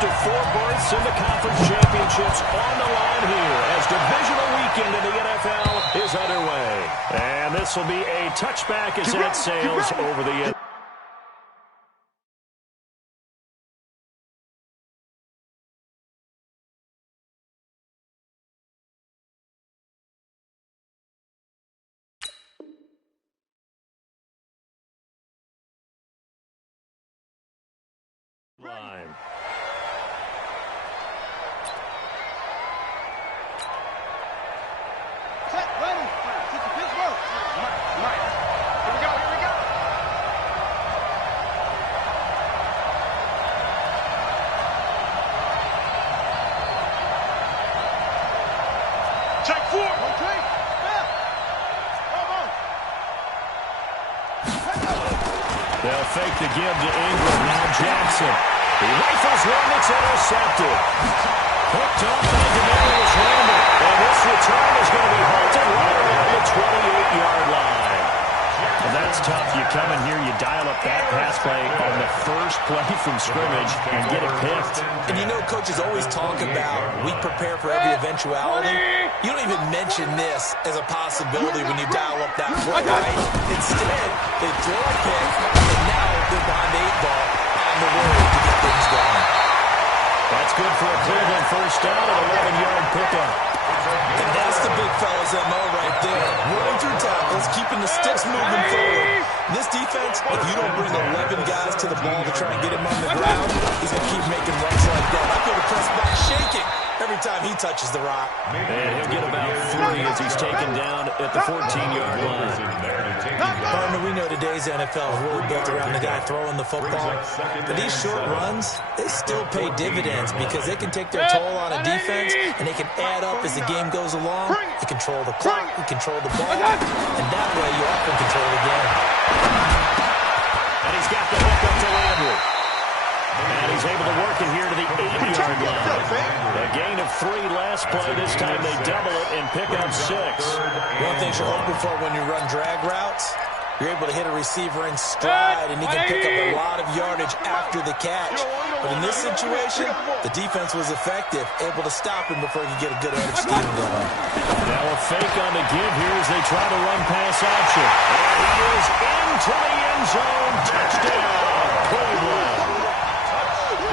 to 4 berths in the conference championships on the line here as divisional weekend in the NFL is underway. And this will be a touchback as it sails over the end. Line. Set, ready. Get the pitch low. Right. Here we go. Check 4. Okay. They'll fake the give to Ingram. Now Jackson. He rifles one that's intercepted. Hooked off by Darius Randall. And this return is going to be halted right around the 28-yard line. Well, that's tough. You come in here, you dial up that pass play on the first play from scrimmage and get it picked. And you know, coaches always talk about we prepare for every eventuality. You don't even mention this as a possibility when you dial up that play, right? Instead, they throw a pick, and now they're behind the 8 ball on the road to get things going. That's good for a Cleveland first down and 11-yard pickup. And that's the big fella's MO right there. Running through tackles, keeping the sticks moving forward. This defense, if you don't bring 11 guys to the ball to try and get him on the ground, he's going to keep making runs like that. I feel the press box shaking every time he touches the rock. And he'll get about 3 as he's taken down at the 14-yard line. Partner, we know today's NFL is really built around the guy throwing the football. But these short runs, they still pay dividends because they can take their toll on a defense and they can add up as the game goes along. You control the clock, you control the ball, and that way you often control the game. And he's got the hook up to Landry. And he's able to work it here to the 80-yard line. A gain of 3 last play. This time they double it and pick up 6. One thing you're hoping for when you run drag routes, you're able to hit a receiver in stride, and he can pick up a lot of yardage after the catch. But in this situation, the defense was effective, able to stop him before he could get a good head of steam going. Now a fake on the give here as they try to run pass option. And he is into the end zone. Touchdown, Cleveland.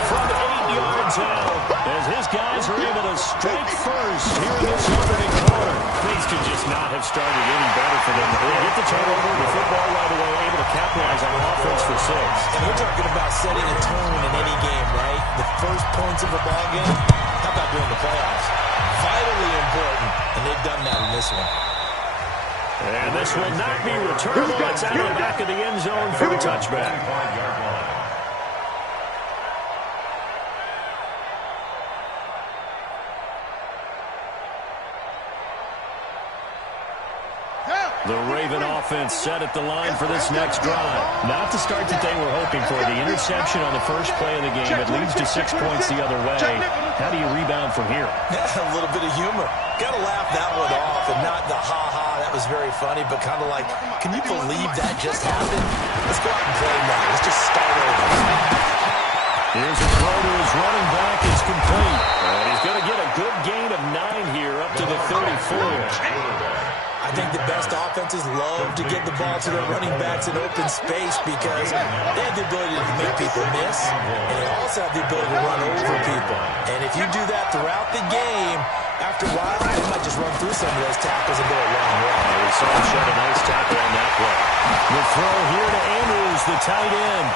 From 8 yards out, as his guys are able to strike first here in this opening quarter. Things could just not have started any better for them. They get the turnover, the football right away, able to capitalize on offense for 6. And we're talking about setting a tone in any game, right? The first points of a ball game, how about during the playoffs? Vitally important, and they've done that in this one. And this will not be returnable. It's out of the back of the end zone for a touchback. The Raven offense set at the line for this next drive. Not the start that they were hoping for. The interception on the first play of the game. It leads to 6 points the other way. How do you rebound from here? Yeah, a little bit of humor. Got to laugh that one off and not the ha-ha. That was very funny, but kind of like, can you believe that just happened? Let's go out and play now. Let's just start over. Here's a throw to his running back. It's complete. And he's going to get a good gain of 9 here up to the 34. I think the best offenses love to get the ball to their running backs in open space because they have the ability to make people miss, and they also have the ability to run over people. And if you do that throughout the game, after a while, they might just run through some of those tackles and go a long way. We saw him shed a nice tackle on that play. The throw here to Andrews, the tight end.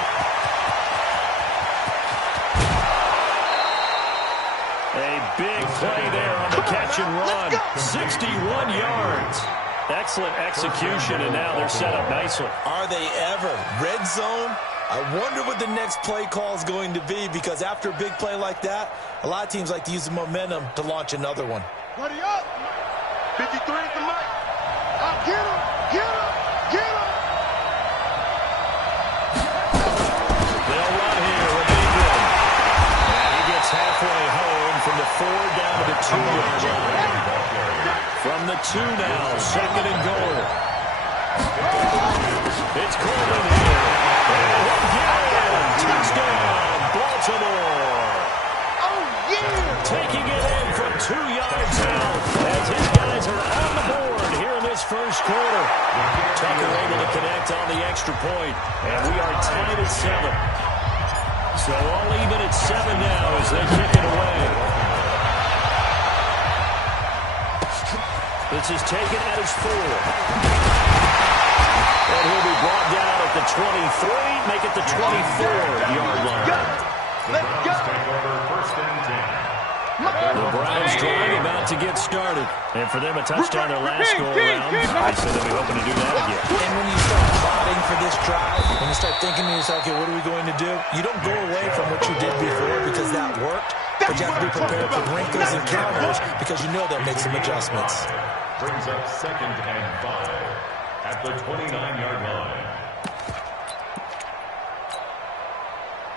A big play there on the catch and run. 61 yards. Excellent execution, and now they're set up nicely. Are they ever? Red zone? I wonder what the next play call is going to be because after a big play like that, a lot of teams like to use the momentum to launch another one. Buddy up. 53 at the mic. Get him. Get him. Get him. They'll run here with Ingram. And he gets halfway home from the 4 down to the 2-yard line. From the 2 now, 2nd and goal. It's Coleman here. And again, touchdown, Baltimore. taking it in from 2 yards out as his guys are on the board here in this first quarter. Tucker able to connect on the extra point, and we are tied at 7. So all even at 7 now as they kick it away. This is taken at his 4. And he'll be brought down at the 23, make it the 24-yard line. Let's go. The Browns drive about to get started. And for them, a touchdown their last go-around. So they'll be hoping to do that again. And when you start plotting for this drive, when you start thinking to yourself, okay, what are we going to do? You don't go away from what you did before because that worked. But you have to be prepared for wrinkles and counters because you know they'll make some adjustments. Brings up 2nd and 5 at the 29-yard line.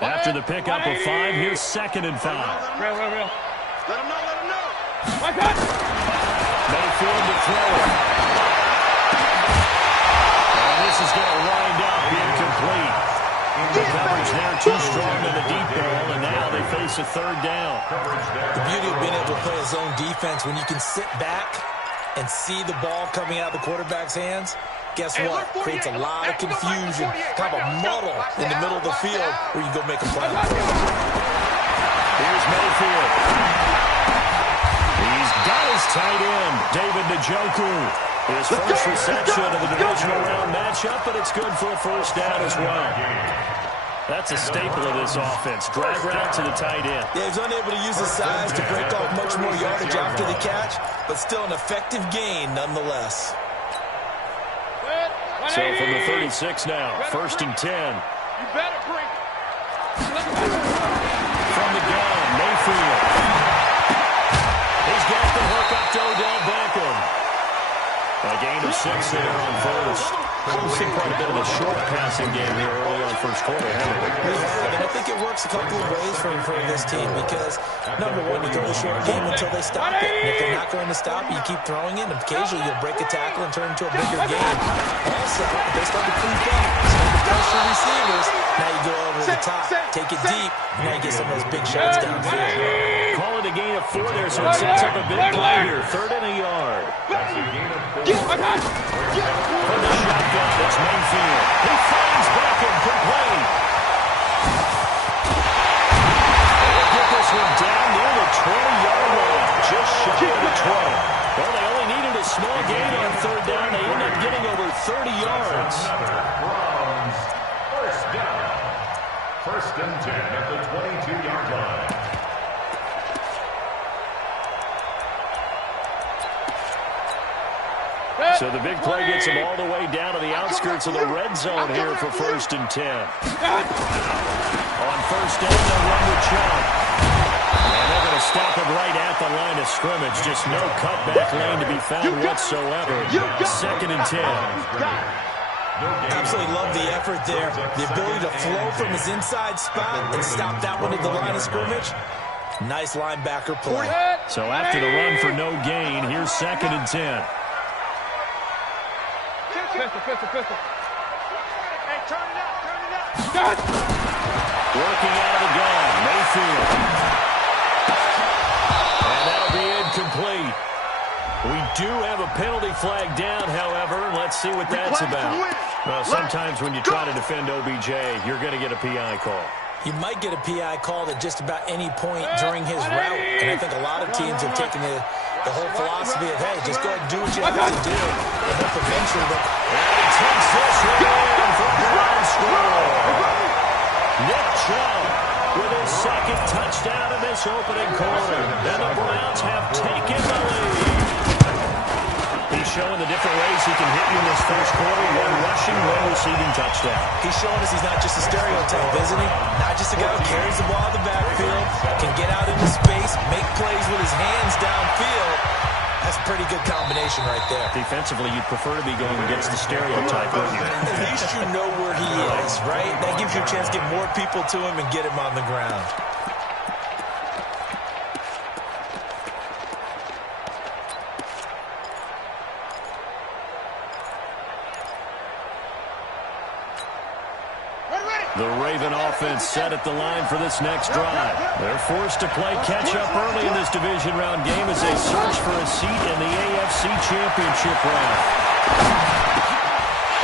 After the pickup of 5, here's 2nd and 5. Real. Let him know. Mayfield to throw it. And this is going to wind up incomplete. The coverage there too strong in the deep ball, and now they face a 3rd down. The beauty of being able to play a zone defense when you can sit back and see the ball coming out of the quarterback's hands, guess what? Creates a lot of confusion, kind of a muddle in the middle of the field where you go make a play. Here's Mayfield. He's got his tight end, David Njoku. His first reception of the divisional round matchup, but it's good for a 1st down as well. That's a staple of this offense. Drag route to the tight end. Yeah, he's unable to use his size to break off much more yardage after the catch, but still an effective gain nonetheless. So from the 36 now, 1st and 10. You better bring it. From the gun, Mayfield. He's got the hook up to Odell Beckham. A gain of 6 there on 1st. We've seen quite a bit of a short passing game here early on 1st quarter, haven't we? We have, and I think it works a couple of ways for this team because, number one, you throw the short game until they stop it. And if they're not going to stop it, you keep throwing it, and occasionally you'll break a tackle and turn it into a bigger game. Also, if they start to creep up, start to pressure receivers, now you go over the top, take it deep, and now you get some of those big shots downfield. Call it a gain of 4 there, so it sets up a big play here. 3rd and a yard. That's a gain of 4. From the shotgun, it's Mayfield. He finds Beckham complete. They'll get this one down near the 20-yard line, just shy of the 20. Well, they only needed a small gain on 3rd down. They ended up getting over 30 yards. Browns 1st down. 1st and 10 at the 22-yard line. So the big play gets them all the way down to the outskirts of the red zone here for 1st and 10. On 1st down, they'll run the chop. And they're going to stop him right at the line of scrimmage. Just no cutback lane to be found whatsoever. 2nd and 10. Absolutely love the effort there. The ability to flow from his inside spot and stop that one at the line of scrimmage. Nice linebacker play. So after the run for no gain, here's 2nd and 10. Pistol. Hey, turn it out. Working out of the gun, Mayfield. And that'll be incomplete. We do have a penalty flag down, however. Let's see what that's about. Well, sometimes when you try to defend OBJ, you're going to get a PI call. You might get a PI called at just about any point during his route. And I think a lot of teams have taken the whole philosophy of, hey, just go ahead and do what you have to do. And hope eventually that... And takes this one for a ground score. Nick Chubb with his 2nd touchdown in this opening quarter. And the Browns have taken the lead. He's showing the different ways he can hit you in this first quarter. One rushing, one receiving touchdown. He's showing us he's not just a stereotype, isn't he? Not just a guy who carries the ball in the backfield, can get out into space, make plays with his hands downfield. That's a pretty good combination right there. Defensively, you'd prefer to be going against the stereotype, wouldn't you? At least you know where he is, right? That gives you a chance to get more people to him and get him on the ground. The Raven offense set at the line for this next drive. They're forced to play catch-up early in this division round game as they search for a seat in the AFC Championship round.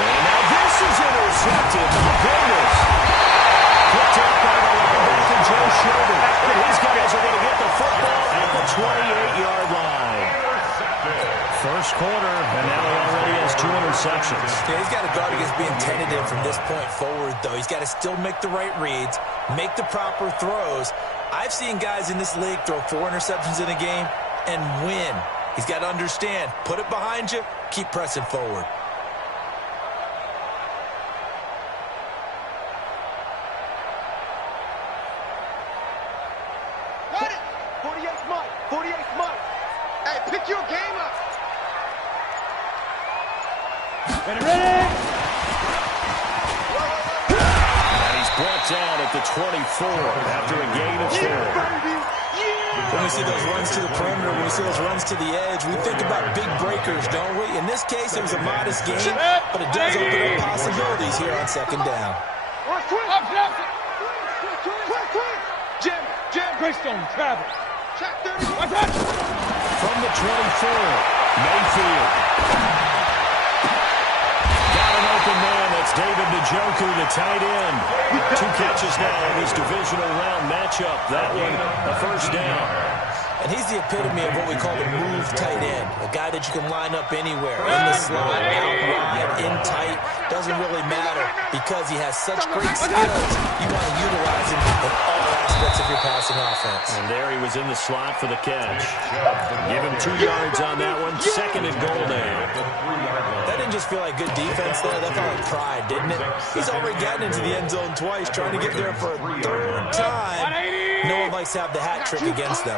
And now this is intercepted. My goodness. Picked up by the linebacker, Joe Sheldon. And these guys are going to get the football at the 28-yard line. First quarter, and now he already has 2 interceptions. Yeah, he's got to guard against being tentative from this point forward, though. He's got to still make the right reads, make the proper throws. I've seen guys in this league throw 4 interceptions in a game and win. He's got to understand, put it behind you, keep pressing forward. Got it! 48's Mike. 48's Mike. Hey, pick your game up. Ready, ready! And he's brought down at the 24 after a gain of 4. When we see those runs to the perimeter, when we see those runs to the edge, we think about big breakers, don't we? In this case, it was a modest gain, but it does open up possibilities here on second down. Jam, Greystone, travel. From the 24, Mayfield. Got an open man. That's David Njoku, the tight end. 2 catches now in this divisional round matchup. That one, a first down. And he's the epitome of what we call the move tight end. A guy that you can line up anywhere. In the slot, out wide, in tight. Doesn't really matter because he has such great skills. You want to utilize him in all aspects of your passing offense. And there he was in the slot for the catch. Give him 2 yards on that one. Second and goal now. That didn't just feel like good defense there. That felt like pride, didn't it? He's already gotten into the end zone twice, trying to get there for a 3rd time. No one likes to have the hat trick against them.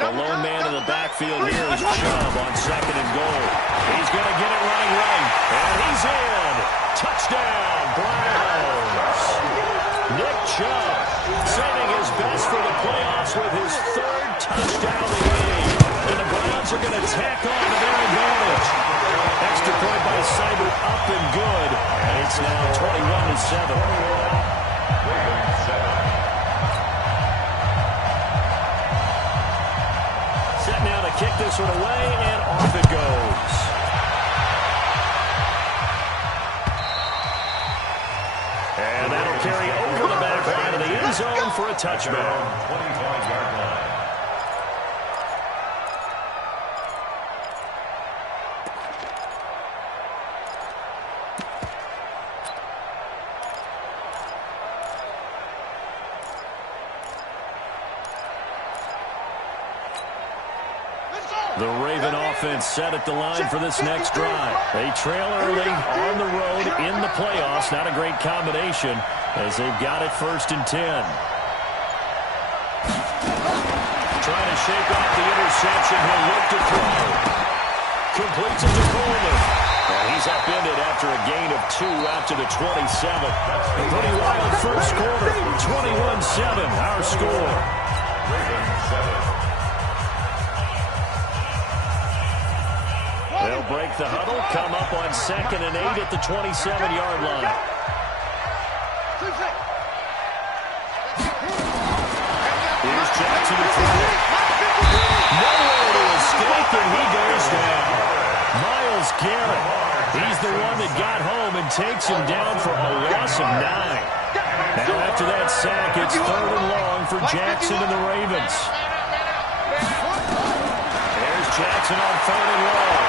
The lone man in the backfield here is Chubb on second and goal. He's going to get it running right. And he's in. Touchdown, Browns. Nick Chubb saving his best for the playoffs with his 3rd touchdown of the game. And the Browns are going to tack on to their advantage. Extra point by Seibert up and good. And it's now 21-7. Set now to kick this one away, and off it goes. And that'll carry over the back line of the end zone for a touchback. 25-yard line. The Raven offense set at the line for this next drive. They trail early on the road in the playoffs. Not a great combination as they've got it 1st and 10. Trying to shake off the interception. He'll look to throw. Completes it to Coleman. And he's upended after a gain of 2 out to the 27. A pretty wild first quarter. 21-7, our score. They'll break the huddle, come up on 2nd and 8 at the 27-yard line. Here's Jackson to throw. Nowhere to escape, and he goes down. Myles Garrett, he's the one that got home and takes him down for a loss of 9. Now after that sack, it's 3rd and long for Jackson and the Ravens. There's Jackson on 3rd and long.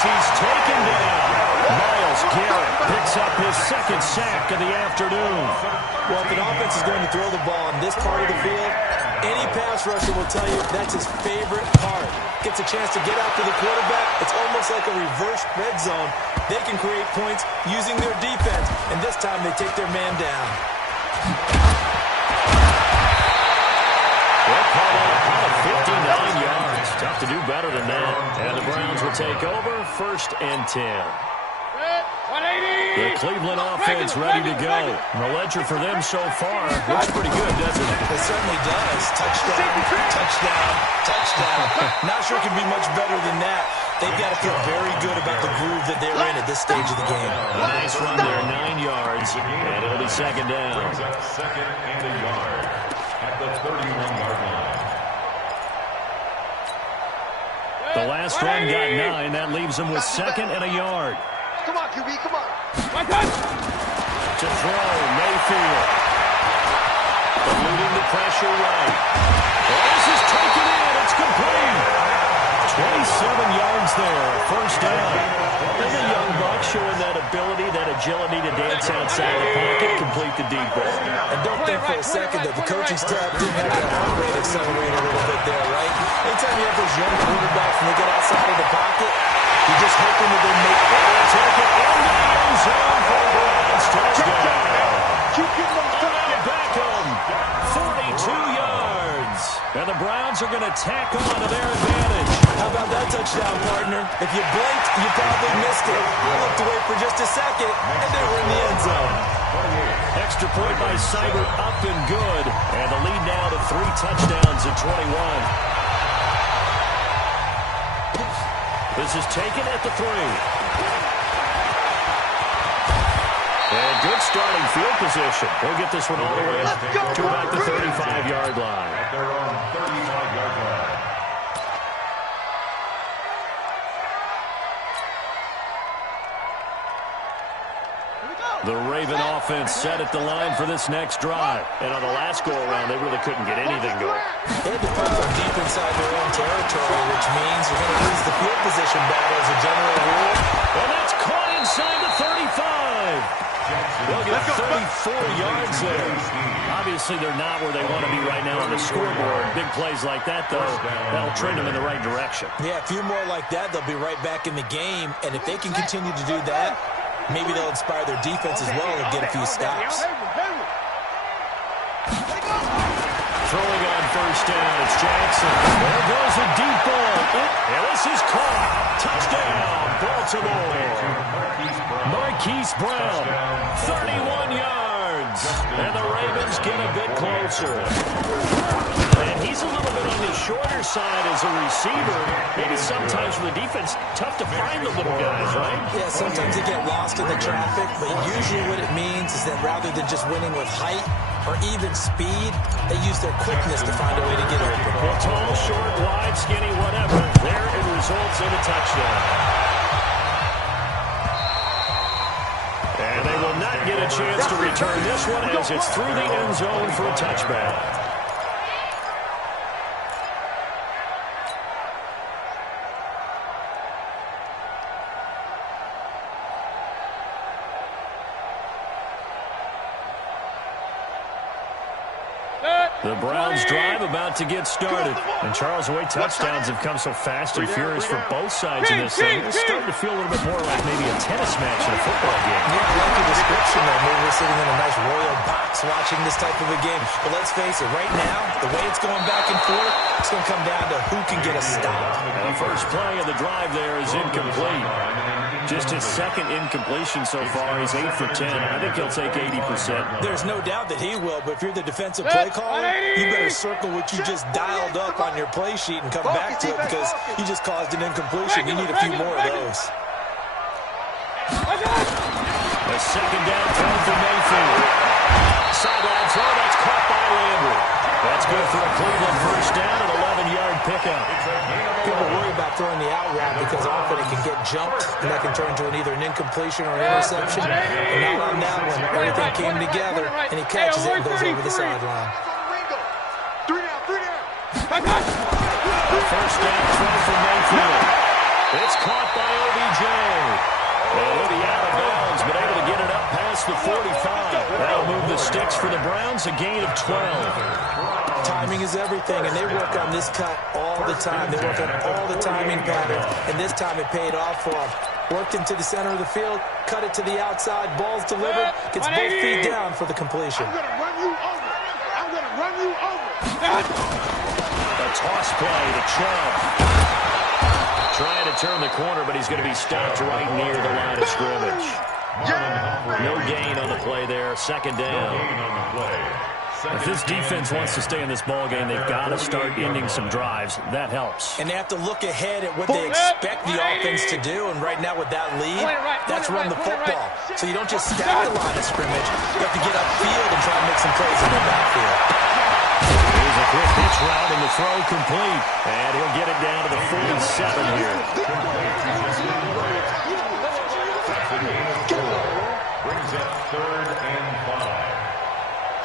He's taken down. Myles Garrett picks up his 2nd sack of the afternoon. Well, if an offense is going to throw the ball on this part of the field, any pass rusher will tell you that's his favorite part. Gets a chance to get after the quarterback. It's almost like a reverse red zone. They can create points using their defense, and this time they take their man down. They're caught on 59 yards. Tough to do better than that. And the Browns will take over 1st and 10. 180. The Cleveland offense ready to go. And the ledger for them so far looks pretty good, doesn't it? It certainly does. Touchdown, touchdown, touchdown. Not sure it can be much better than that. They've got to feel very good about the groove that they're in at this stage of the game. A nice run there, 9 yards, and it'll be second down. Brings up second and a yard at the 31-yard line. The last run got 9. That leaves them with second and a yard. Come on, QB, come on. To throw, Mayfield. Eluding the pressure right. This is taken in. It's complete. 27 yards there, first down. And the young buck showing that ability, that agility to dance outside the pocket, complete the deep ball. And don't think for a second that the coaching staff didn't have that heart rate accelerate a little bit there, right? Anytime you have those young quarterbacks and they get outside of the pocket, you're just hoping that they make it. Take it into the end zone for a Browns touchdown. Keep getting those touchdowns. Beckham, 42 yards. And the Browns are going to tack on to their advantage. How about that touchdown, partner? If you blinked, you probably missed it. I looked away for just a second, and they were in the end zone. Extra point by Seibert, up and good. And the lead now to 3 touchdowns at 21. This is taken at the 3. And good starting field position. He'll get this one all the way to about the 35-yard line. At their own 35-yard line. The Raven offense set at the line for this next drive. And on the last go-around, they really couldn't get anything going. They had to put them deep inside their own territory, which means you're going to lose the field position battle as a general rule. And that's caught inside the 35. They'll get 34 yards there. Obviously, they're not where they want to be right now on the scoreboard. Big plays like that, though, that'll trend them in the right direction. Yeah, a few more like that, they'll be right back in the game. And if they can continue to do that, maybe they'll inspire their defense as well and get a few stops. Throwing on first down, it's Jackson. There goes a deep ball. And this is caught. Touchdown, Baltimore. Marquise Brown, 31 yards. And the Ravens get a bit closer. And he's a little bit on the shorter side as a receiver. Maybe sometimes for the defense, tough to find the little guys, right? Yeah, sometimes they get lost in the traffic, but usually what it means is that rather than just winning with height or even speed, they use their quickness to find a way to get open. Well, tall, short, wide, skinny, whatever. There it results in a touchdown. And they will not get a chance to return this one as it's through the end zone for a touchback. The Browns drive about to get started. And Charles, the way touchdowns have come so fast and furious for both sides in this thing, it's starting to feel a little bit more like maybe a tennis match in a football game. Yeah, I like the description there. Maybe we're sitting in a nice royal box watching this type of a game. But let's face it, right now, the way it's going back and forth, it's going to come down to who can get a stop. And the first play of the drive there is incomplete. Just his second incompletion so far. He's 8 for 10. I think he'll take 80%. There's no doubt that he will, but if you're the defensive play caller, you better circle what you just dialed up on your play sheet and come back to it because you just caused an incompletion. You need a few more of those. A second down throw for Mayfield. Sideline throw, that's caught by Landry. That's good for a Cleveland first down, an 11-yard pickup. People worry about throwing the out route because often it can get jumped and that can turn into either an incompletion or an interception. And not on that one. Everything came together and he catches it and goes over the sideline. A first down throw for Mayfield. It's caught by OBJ. And he'll be out of bounds, but able to get it up past the 45. That'll move the sticks for the Browns, a gain of 12. Timing is everything, and they work on this cut all the time. They work on all the timing patterns, and this time it paid off for them. Worked into the center of the field, cut it to the outside, ball's delivered, gets both feet down for the completion. I'm going to run you over. I'm going to run you over. A toss play to Chubb. Trying to turn the corner, but he's going to be stopped right near the line of scrimmage. No gain on the play there. Second down. If this defense wants to stay in this ball game, they've got to start ending some drives. That helps. And they have to look ahead at what they expect the offense to do. And right now with that lead, that's run the football. So you don't just stack the line of scrimmage. You have to get upfield and try to make some plays in the backfield. Here's a quick pitch route and the throw complete. And he'll get it down to the 47 here. Brings up 3rd and 5.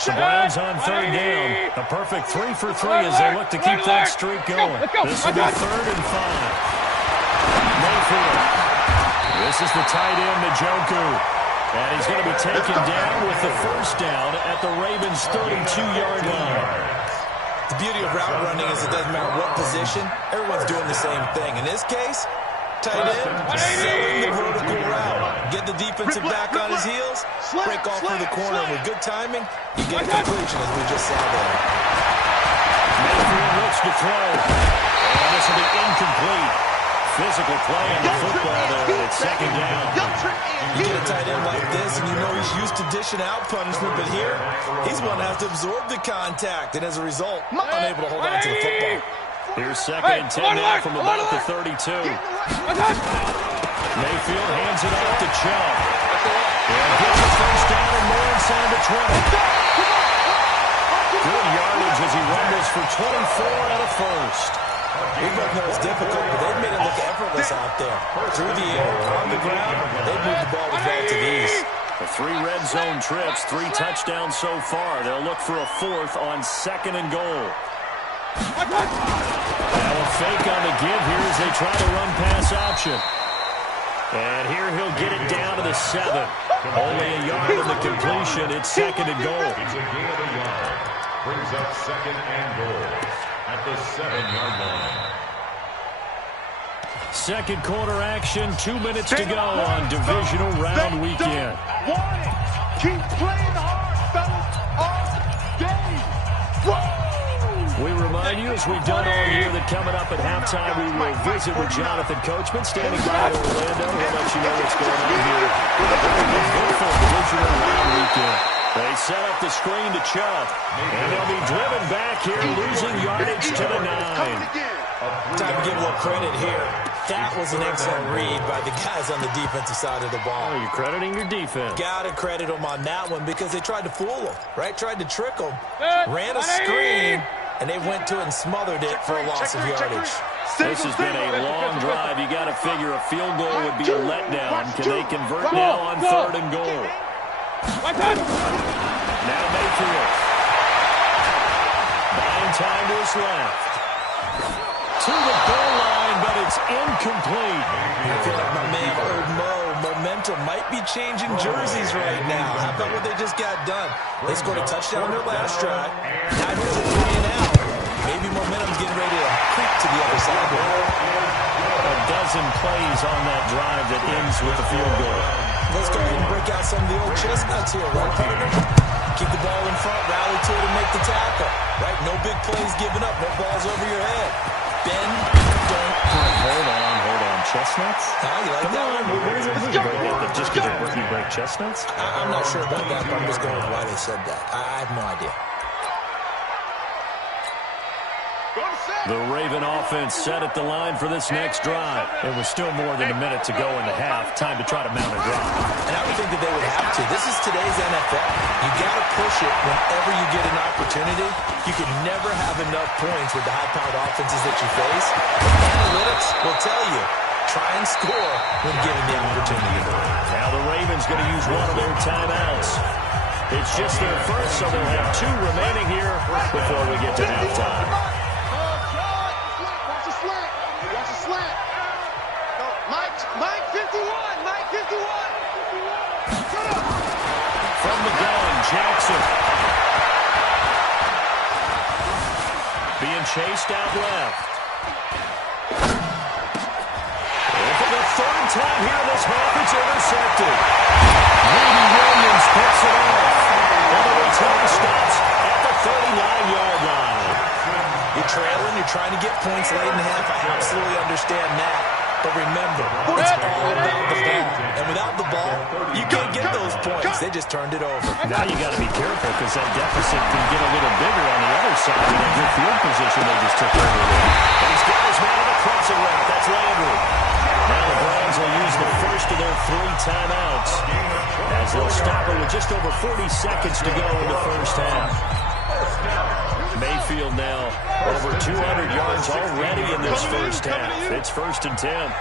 The Browns on 3rd down. A perfect 3 for 3 as they look to keep that streak going. This will be 3rd and 5. Mayfield. This is the tight end, Njoku. And he's going to be taken down with the first down at the Ravens' 32-yard line. The beauty of route running is it doesn't matter what position. Everyone's doing the same thing. In this case, tight end, selling the vertical route. Get the defensive back on his heels, break off through the corner, and with good timing, you get a completion, as we just saw there. Mayfield looks to throw. And this will be incomplete. Physical play on the football there, and it's second down. You get a tight end like this, and you know he's used to dishing out punishment, but here, he's one that has to absorb the contact, and as a result, unable to hold on to the football. Here's 2nd and 10 now from about the 32. Mayfield hands it off to Chubb. And gets a first down and more inside the 20. Good yardage as he rumbles for 24 and a first. We both know it's difficult, but they've made it look effortless out there. Through the air, on the ground, they've moved the ball with relative ease. The 3 red zone trips, 3 touchdowns so far. They'll look for a 4th on 2nd and goal. Now a fake on the give here as they try to run pass option. And here he'll get it down to the 7. Only a yard in the completion. It's 2nd and goal. It's a gain of a yard. Brings up 2nd and goal at the 7-yard line. Second quarter action, 2 minutes to go on Divisional Round Weekend. Keep playing hard, fellas, all day. We remind you, as we've done all year, that coming up at halftime, we will visit with Jonathan Coachman, standing by in Orlando. He'll let you know what's going on here with a very eventful Divisional Round Weekend. They set up the screen to Chubb, and they'll be driven back here, losing yardage to the 9. Time to give a little credit here. That was an excellent read by the guys on the defensive side of the ball. Oh, you're crediting your defense. Got to credit them on that one because they tried to fool them, right? Tried to trick them. Ran a screen, and they went to it and smothered it for a loss of yardage. This has been a long drive. You got to figure a field goal would be a letdown. Can they convert now on 3rd and goal? Now Mayfield. Buying time to his left. To the goal line, but it's incomplete. I feel like my man, Old Mo, momentum might be changing jerseys right now. How about what they just got done? They scored a touchdown on their last drive. Now here's a 3 and out. Maybe momentum's getting ready to creep to the other side. A dozen plays on that drive that ends with a field goal. Let's go ahead and break out some of the old chestnuts here, right, partner? Keep the ball in front, rally to it, and make the tackle. Right? No big plays given up, no balls over your head. Bend, don't break. Hold on. Chestnuts? You like that one? Just because you break chestnuts? I'm not sure about that, but I'm just going with why they said that. I have no idea. The Raven offense set at the line for this next drive. It was still more than a minute to go in the half. Time to try to mount a drive. And I would think that they would have to. This is today's NFL. You got to push it whenever you get an opportunity. You can never have enough points with the high-powered offenses that you face. Analytics will tell you, try and score when given the opportunity. Now the Ravens going to use one of their timeouts. It's just their first, so they'll have 2 remaining here before we get to halftime. Mike 51! From the gun, Jackson. Being chased out left. And for the 3rd time here this half, it's intercepted. Rudy Williams picks it off. And the return stops at the 39-yard line. You're trailing, you're trying to get points late in the half. I absolutely understand that. But remember, it's all about the ball. And without the ball, you can't had those points. They just turned it over. Now you got to be careful because that deficit can get a little bigger on the other side of that good field position they just took over with. And he's got his man on the crossing route. That's Landry. Now the Browns will use the first of their 3 timeouts as they'll stop it with just over 40 seconds to go in the first half. Mayfield now over 200 yards already in this first half. It's 1st and 10.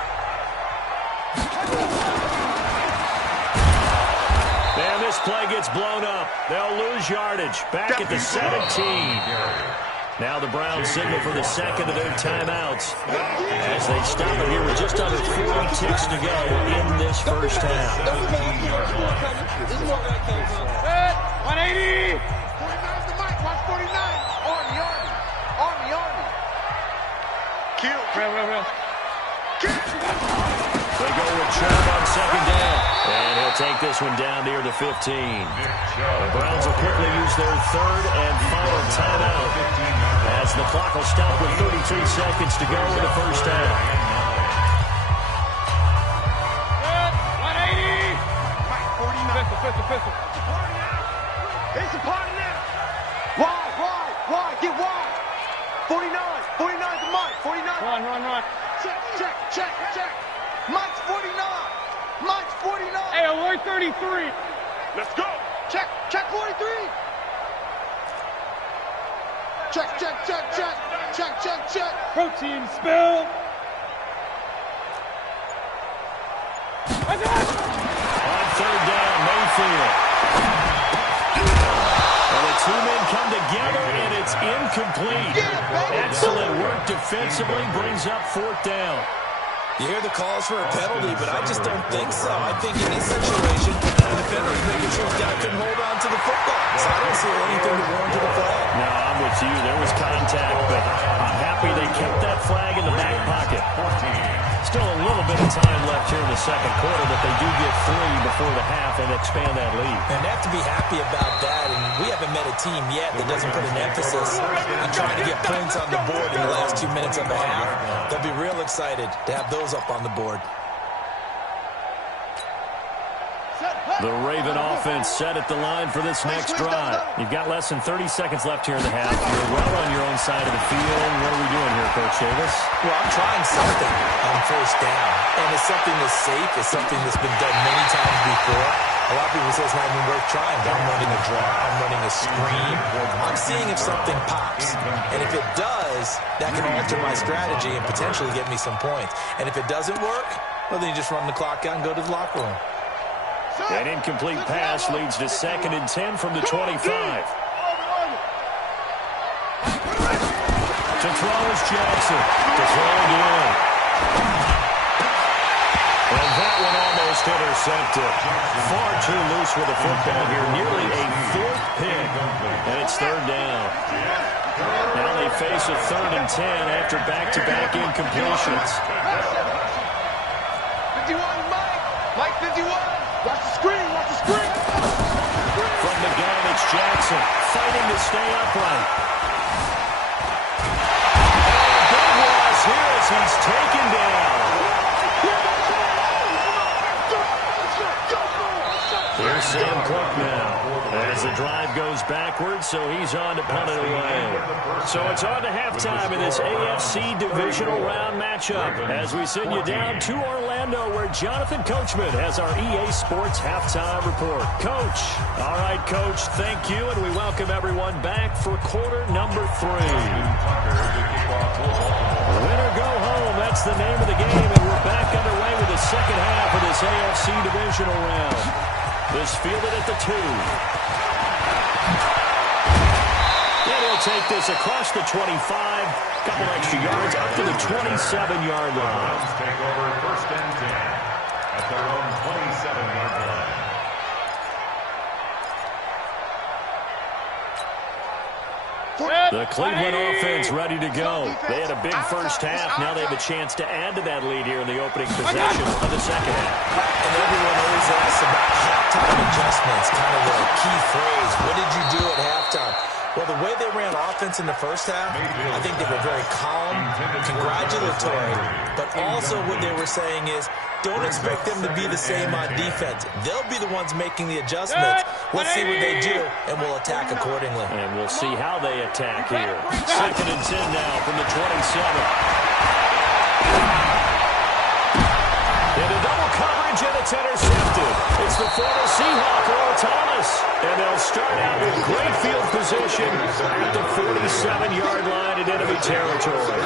And this play gets blown up. They'll lose yardage. Back at the 17. Now the Browns signal for the second of their timeouts as they stop it here with just under 40 ticks to go in this first half. 180. 49's the mic. Watch 49. Army. Kill. Real. They go with Chubb on second down. And he'll take this one down near the 15. The Browns will quickly use their 3rd and final timeout as the clock will stop with 33 seconds to go in the first half. 180. Mike, 49. Pistol. It's a party now. Wide. Get wide. 49. 49's the mic. 49. Run. Check. Mike's 49. Mike's 49. Hey, Lloyd 33. Let's go. Check 43. Check. Protein spill. On 3rd down, Mayfield. And the 2 men come together, and it's incomplete. Excellent work defensively, brings up 4th down. You hear the calls for a penalty, but I just don't think so. I think in this situation, the defender's making sure his guy couldn't hold on to the football. So I don't see anything to warrant the flag. No, I'm with you. There was contact, but I'm happy they kept that flag in the back pocket. Still a little bit of time left here in the second quarter, but they do get 3 before the half and expand that lead. And they have to be happy about that, and we haven't met a team yet that doesn't put an emphasis on trying to get points on the board in the last 2 minutes of the half. They'll be real excited to have those up on the board. The Raven offense set at the line for this next drive. You've got less than 30 seconds left here in the half. You're well on your own side of the field. What are we doing here, Coach Davis? Well, I'm trying something on 1st down. And it's something that's safe. It's something that's been done many times before. A lot of people say it's not even worth trying. But I'm running a draw. I'm running a screen. I'm seeing if something pops. And if it does, that can alter my strategy and potentially get me some points. And if it doesn't work, well, then you just run the clock out and go to the locker room. An incomplete pass leads to 2nd and 10 from the 25. To throw is Jackson. To throw again. And that one almost intercepted. Far too loose with the football here. Nearly a 4th pick. And it's 3rd down. Now they face a 3rd and 10 after back-to-back incompletions. 51, Mike 51. Watch the screen. From the gun, it's Jackson fighting to stay upright. Big loss here as he's taken down. Here's Sam Cook now as the drive goes backwards, so he's on to punt it away. So it's on to halftime in this AFC Divisional Round matchup as we send you down to Orlando where Jonathan Coachman has our EA Sports Halftime Report. Coach. All right, Coach, thank you, and we welcome everyone back for quarter number 3. Win or go home, that's the name of the game, and we're back underway with the second half of this AFC Divisional Round. This fielded at the 2. And he'll take this across the 25. Couple extra yards up to the 27-yard line. Take over 1st and 10 at their own 27-yard line. The Cleveland offense ready to go. They had a big first half. Now they have a chance to add to that lead here in the opening possession of the second half. And everyone always asks about halftime adjustments, kind of the key phrase. What did you do at halftime? Well, the way they ran offense in the first half, I think they were very calm, congratulatory, but also what they were saying is, don't expect them to be the same on defense. They'll be the ones making the adjustments. Let's see what they do, and we'll attack accordingly. And we'll see how they attack here. 2nd and 10 now from the 27. Into double coverage, and it's intercepted. It's the former Seahawk, Earl Thomas. And they'll start out with great field position at the 47-yard line in enemy territory.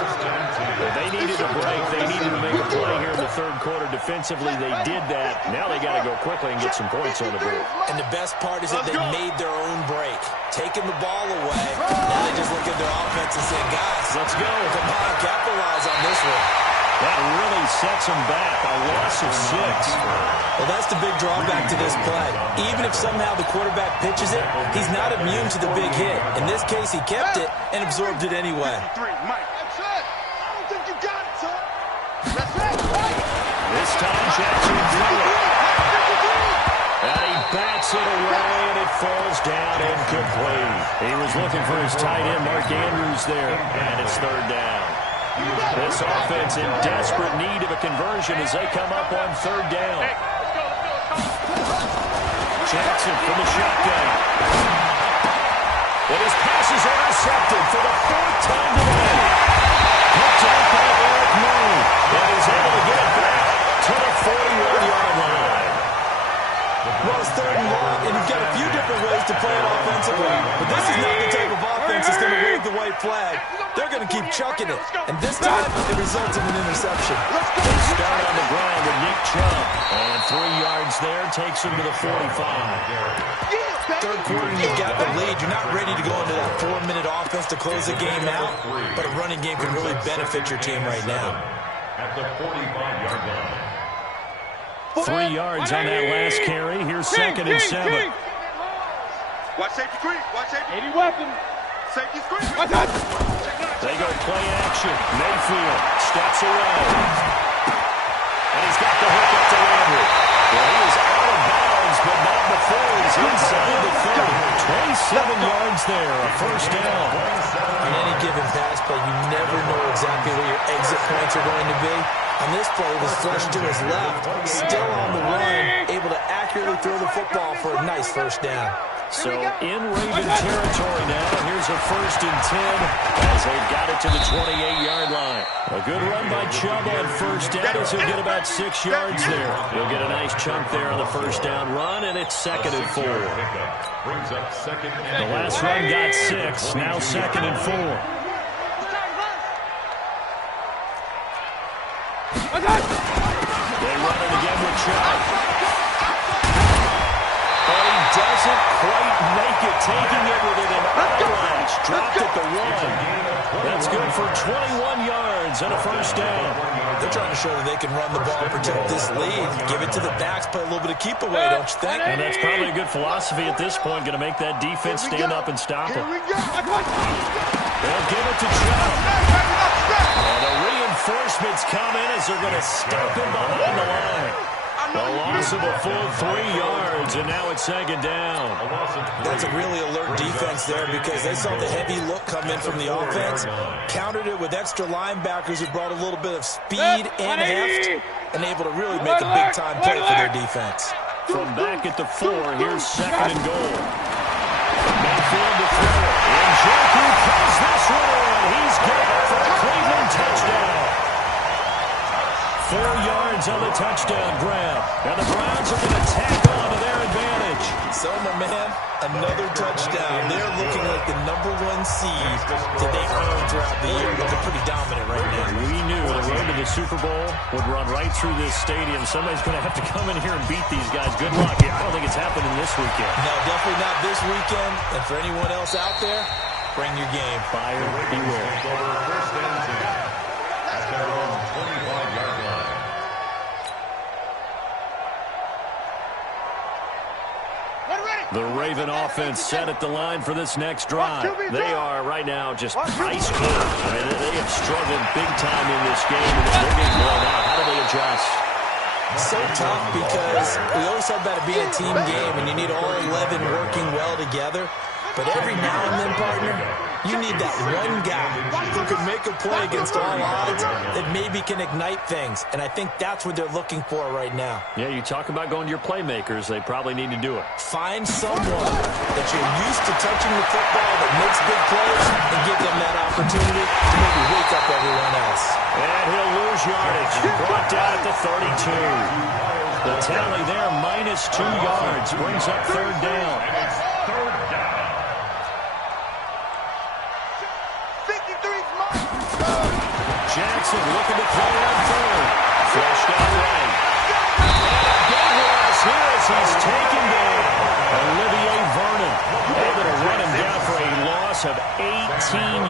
They needed a break. They needed to make a play here in the 3rd quarter. Defensively, they did that. Now they got to go quickly and get some points on the board. And the best part is that they made their own break, taking the ball away. Now they just look at their offense and say, guys, let's go. Come on, capitalize on this one. That really sets them back. A loss of 6. Well, that's the big drawback to this play. Even if somehow the quarterback pitches it, he's not immune to the big hit. In this case, he kept it and absorbed it anyway. This time, Jackson threw it. And he bats it away, and it falls down incomplete. He was looking for his tight end, Mark Andrews, there, and it's 3rd down. This offense in desperate need of a conversion as they come up on 3rd down. Jackson from the shotgun. And his pass is intercepted for the 4th time today. Picked up by Eric Murray. And he's able to get it back to the 41-yard line. Well, it's 3rd and long, and you've got a few different ways to play it offensively. But this is not the type of offense that's going to wave the white flag. They're going to keep chucking it. And this time, it results in an interception. They start on the ground with Nick Chubb. And 3 yards there takes him to the 45. 3rd quarter, you've got the lead. You're not ready to go into that 4-minute offense to close the game out. But a running game can really benefit your team right now. At the 45-yard line. 3 yards on that last carry. Here's 2nd and 7. Watch safety creep. Watch safety. 80 weapon. Safety creep. They go play action. Mayfield steps away. And he's got the hook up to Landry. Well, he is out of bounds, but not before he's inside the 30. 27 yards there, a 1st down. On any given pass play, you never know exactly where your exit points are going to be. On this play, it was flushed to his left, still on the run, able to accurately throw the football for a nice 1st down. So in Raven territory now, here's a 1st and 10 as they've got it to the 28-yard line. A good run by Chubb on 1st down as he'll get about 6 yards there. He'll get a nice chunk there on the 1st down run, and it's 2nd and 4. Brings up 2nd and The last run got 6, now 2nd and 4. They run it again with Chubb. But he doesn't quite make it, taking it with an eyelash. Dropped at the 1. That's good for 21 yards and a 1st down. They're trying to show that they can run the ball and protect this lead. Give it to the backs, play a little bit of keep away, don't you think? And that's probably a good philosophy at this point, going to make that defense stand up and stop it. They'll give it to Chubb. And the reinforcements come in as they're going to stop him behind the line. A loss of a full 3 yards, and now it's 2nd down. That's a really alert defense there because they saw the heavy look come in from the offense, countered it with extra linebackers who brought a little bit of speed and heft, and able to really make a big-time play for their defense. From back at the 4, here's 2nd and goal. Mayfield to throw it. And Njoku pulls this one in. He's got it for a Cleveland touchdown. 4 yards on the touchdown grab. And the Browns are going to tack on to their advantage. So, my man, another touchdown. They're looking like the #1 seed that they earned throughout the year. Looking pretty dominant right now. We knew the road to the Super Bowl would run right through this stadium. Somebody's going to have to come in here and beat these guys. Good luck. I don't think it's happening this weekend. No, definitely not this weekend. And for anyone else out there, bring your game. Buyer beware. 1st and 10 at their own 25-yard line. The Raven offense set at the line for this next drive. They are right now just ice cold. I mean, they have struggled big time in this game, and they're getting blown out. How do they adjust? So tough because we always talk about it being a team game, and you need all 11 working well together. But every now and then, partner, you need that one guy who can make a play against all odds that maybe can ignite things. And I think that's what they're looking for right now. Yeah, you talk about going to your playmakers. They probably need to do it. Find someone that you're used to touching the football that makes big plays and give them that opportunity to maybe wake up everyone else. And he'll lose yardage. Brought down at the 32. The tally there, -2 yards. Brings up third down. And it's third down. 53's mine. Jackson looking to play on third. Flushed out right. And a big loss here as he's taken down. Olivier Vernon able to run him down for a loss of 18